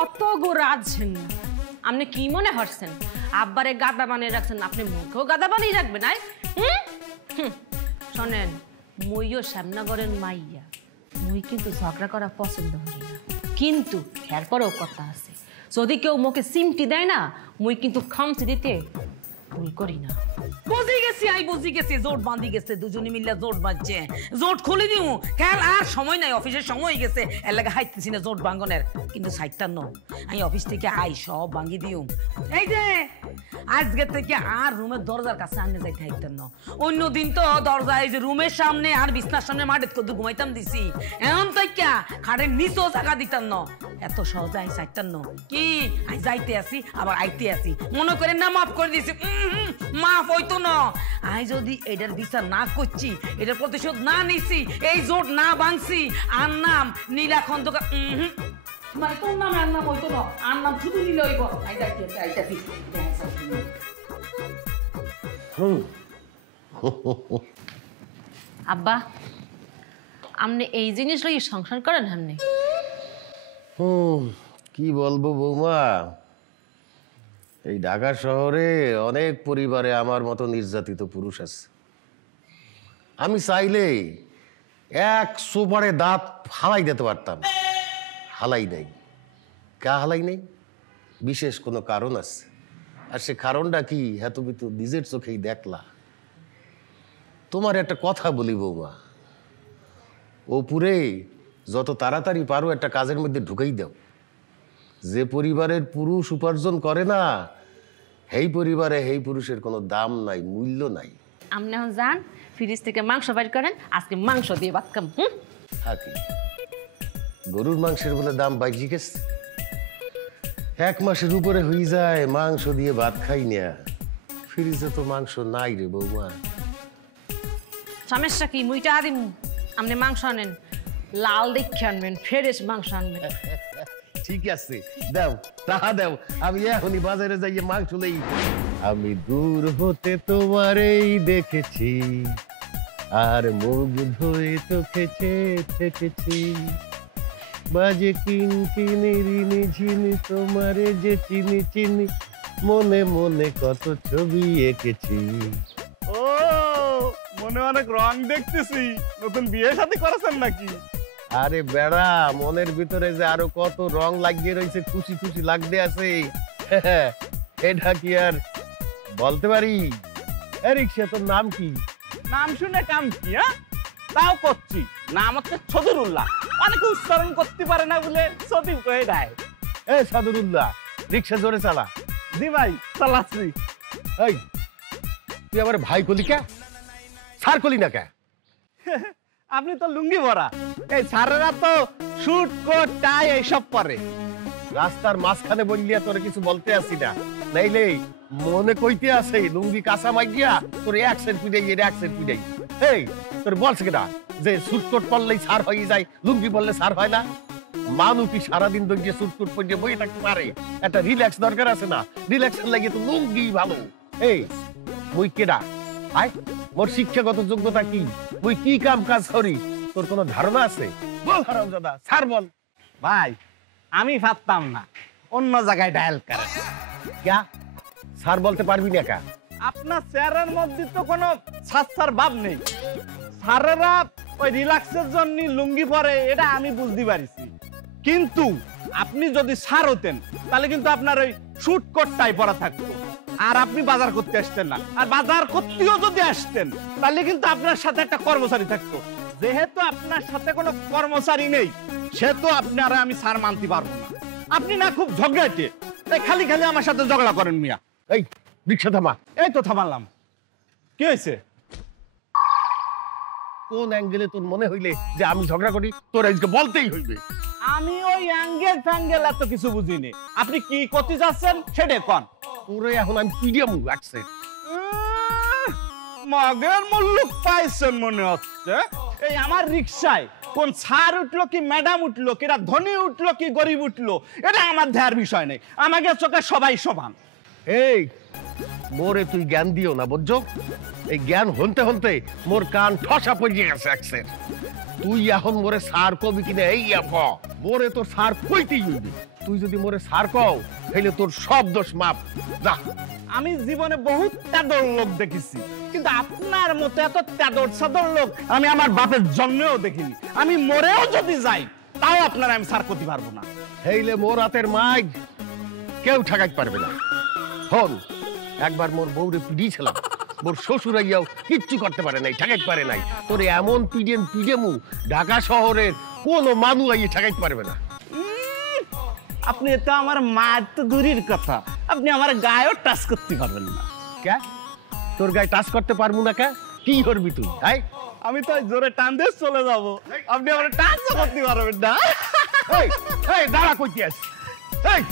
অত গোরাছেন না। আপনি কি মনে হচ্ছেন আব্বারে গাদা বানিয়ে রাখছেন, আপনি মুখেও গাদা বানিয়ে রাখবেন? শোনেন, মুইও শ্যামনগরের মাইয়া, মুই কিন্তু ঝগড়া করা পছন্দ করি না, কিন্তু এরপরেও কথা আছে, যদি কেউ মুখে সিমটি দেয় না, মুই কিন্তু খামচি দিতে ভুল করি না। বুঝি গেছি, বুঝি গেছি, জোট বাঁধি গেছে, দুজনে মিলে জোট বাঁধছে, জোট খুলে দিও। খেয়াল আর সময় নাই, অফিসের সময় গেছে, এর লাগে হাইতেছি না জোট ভাঙনের। কিন্তু সাইটটার ন আমি অফিস থেকে সব ভাঙি দিও। এই যে আজকে থেকে আর রুমের দরজার কাছে আনতে যাইতে হাইতেন না। অন্যদিন তো দরজা এই যে রুমের সামনে আর বিছনার সামনে মাঠে কত ঘুমাইতাম দিছি, এমন তাই খাটের নিচেও জায়গা দিতাম না। এত সহজে আমি সাইটটার ন কি আমি যাইতে আসি আবার আইতে আসি, মনে করেন না মাফ করে দিছি? মাফ হইতো না। আমি যদি এটার বিচার না করছি, এটার প্রতিশোধ না নিছি, এই জোট না ভাঙছি, আর নাম নীলা খন্দকার, মানে তোর নাম আর নাম হইতো না, আর নাম শুধু নিলে হইব। আব্বা, আপনি এই জিনিস লই সংসার করেন? আপনি কি বলবো বৌমা, এই ঢাকা শহরে অনেক পরিবারে আমার মতো নির্যাতিত পুরুষ আছে। আমি চাইলে এক সোপারে দাঁত হালাই দিতে পারতাম, হালাই নাই। কা হালাই নেই? বিশেষ কোনো কারণ আছে, আর সে কারণটা কি হ্যাঁ তুমি তো নিজের চোখেই দেখলা। তোমার একটা কথা বলি বৌমা, ওপরে যত তাড়াতাড়ি পারো একটা কাজের মধ্যে ঢুকেই দাও। যে পরিবারের পুরুষ উপার্জন করে না, সেই পরিবারে সেই পুরুষের কোনো দাম নাই, মূল্য নাই। আপনি এখন যান, ফ্রিজ থেকে মাংস বাইর করেন, আজকে মাংস দিয়ে ভাত খাম। থাকি গরুর মাংসের বলে দাম বাইরে গেছে, 1 মাসের উপরে হয়ে যায় মাংস দিয়ে ভাত খাই না। ফ্রিজে তো মাংস নাই রে বৌমা। সমস্যা কি? মুইটা আদিম, আপনি মাংস আনেন, লাল দেখে আনবেন, ফ্রেশ মাংস আনবেন। ঠিক আছে, দাও টাকা দাও, আমি এখনই বাজারে যাইয়ে মাংস লই। আমি দূর হতে তোমারেই দেখেছি, আর মুগ্ধ হয়ে চোখে থেকেছি। বাজে কিনকিনিরি নিঝিনি, তোমারে যে চিনি চিনি, মনে মনে কত ছবি এঁকেছি। ও মনে অনেক রং দেখতেছি, নতুন বিয়ে শাদী করেছেন নাকি? আরে বেড়া, মনের ভিতরে যে আরো কত রং লাগিয়ে রয়েছে, খুশি খুশি লাগতে আছে, এটা কি আর বলতে পারি? রিক্সা, তোর নাম কি? নাম শুনে কাম কি? তাও করছি, নাম হচ্ছে সদরুল্লাহ। অনেকে উচ্চারণ করতে পারে না বলে সদীপ কয়ে দেয়। সদরুল্লাহ, রিক্সা জোরে চালা। জি ভাই, চালাচ্ছি। এই তুই আমার ভাই কলি কে, সার কলি না কে? আপনি তো লুঙ্গি ভরা, এই স্যারেরা তো শুট কোট টাই এইসব পরে। রাস্তার মাঝখানে বললিয়া তোরে কিছু বলতে আসি না, নাইলে মনে কইতে আছে লুঙ্গি কাঁচা মাইয়া তোর 1 সেন্ট পিড়াই 1 সেন্ট পিড়াই। এই তোর বলছে কেনা যে সুটকোট পরলেই সার হয়ে যায়, লুঙ্গি পরলে সার হয় না? মানুষ কি সারাদিন ধরে সুটকোট পরে বই থাকতে পারে? একটা রিল্যাক্স দরকার আছে না? রিল্যাক্সের লাগে তো লুঙ্গি ভালো। এই মুই কেডা? আয়, মোর শিক্ষাগত যোগ্যতা কি? মুই কি কাম কাজ করি তোর কোনো ধারণা আছে? বল হারামজাদা, স্যার বল। ভাই আমি ভাবতাম না, অন্য জায়গায় ডায়াল করে। ক্যা স্যার বলতে পারবি না কা? আপনার চেয়ারের মধ্যে তো কোনো ছাত্রার ভাব নেই। স্যারেরা ওই রিল্যাক্সের জন্য লুঙ্গি পরে, এটা আমি বুঝতে পারিছি। কিন্তু আপনি যদি স্যার হতেন তাহলে কিন্তু আপনার ওই শুট কোটটাই পরা থাকতো, আর আপনি বাজার করতে আসতেন না। আর বাজার করতেও যদি আসতেন তাহলে কিন্তু আপনার সাথে একটা কর্মচারী থাকতো। যেহেতু আপনার সাথে কোনো কর্মচারী নেই, সেহেতু আপনারা আমি স্যার মানতে পারবো না। আপনি না খুব ঝগড়াটে, তাই খালি খালি আমার সাথে ঝগড়া করেন মিয়া। এই রিক্সা থামা। এই তো থামালাম। কি হয়েছে? কোন অ্যাঙ্গেলে তোর মনে হইলে যে আমি ঝগড়া করি? তোর আজকে বলতেই হইবে। আমি ওই অ্যাঙ্গেল ফ্যাঙ্গেল এত কিছু বুঝিনি। আপনি কি করতে যাচ্ছেন সেটা কোন? তোরে এখন আমি পিডিএম রাখছে। মগের মুল্লুক পাইছেন মনে হচ্ছে। এই আমার রিকশায় কোন স্যার উঠলো কি ম্যাডাম উঠলো, কিরা ধনী উঠলো কি গরিব উঠলো, এটা আমার দেখার বিষয় নেই। আমাকে চোখে সবাই সমান। এই মোরে তুই জ্ঞান দিও না বুঝছো? এই জ্ঞান হনতে হনতে মোর কান ঠসা পড়ে গেছে একসের। তুই এখন মোরে সার কবি কিনা এই মোরে তোর সার কইতেই হইবে। তুই যদি মোরে সার কও তাহলে তোর সব দোষ মাপ। যা। আমি জীবনে বহুত তেদর লোক দেখেছি, কিন্তু আপনার মতো এত তেদর সাদর লোক আমি আমার বাপের জন্মেও দেখিনি। আমি মরেও যদি যাই তাও আপনার আমি সার করতে পারবো না। হেইলে মোর হাতের মাইক কেউ ঠেকাইতে পারবে না। হন একবার মোর বউরে পিড়িয়েছিলাম, মোর শ্বশুর আইয়াও কিচ্ছু করতে পারে নাই, ঠেকাইতে পারে নাই। তোর এমন পিডেমু ঢাকা শহরের কোনো মানুষ আইয়ে ঠেকাইতে পারবে না। আপনি তো আমার মার তো দূরের কথা, আপনি আমার গায়েও টাচ করতে পারবেন না। কে তোর গায়ে টাচ করতে পারবো না? কে কি করবি তুই? হাই আমি তো জোরে টান দিয়ে চলে যাব, আপনি আমার টাচও করতে পারবেন না। এই এই দাঁড়া কইতে আছিস? এই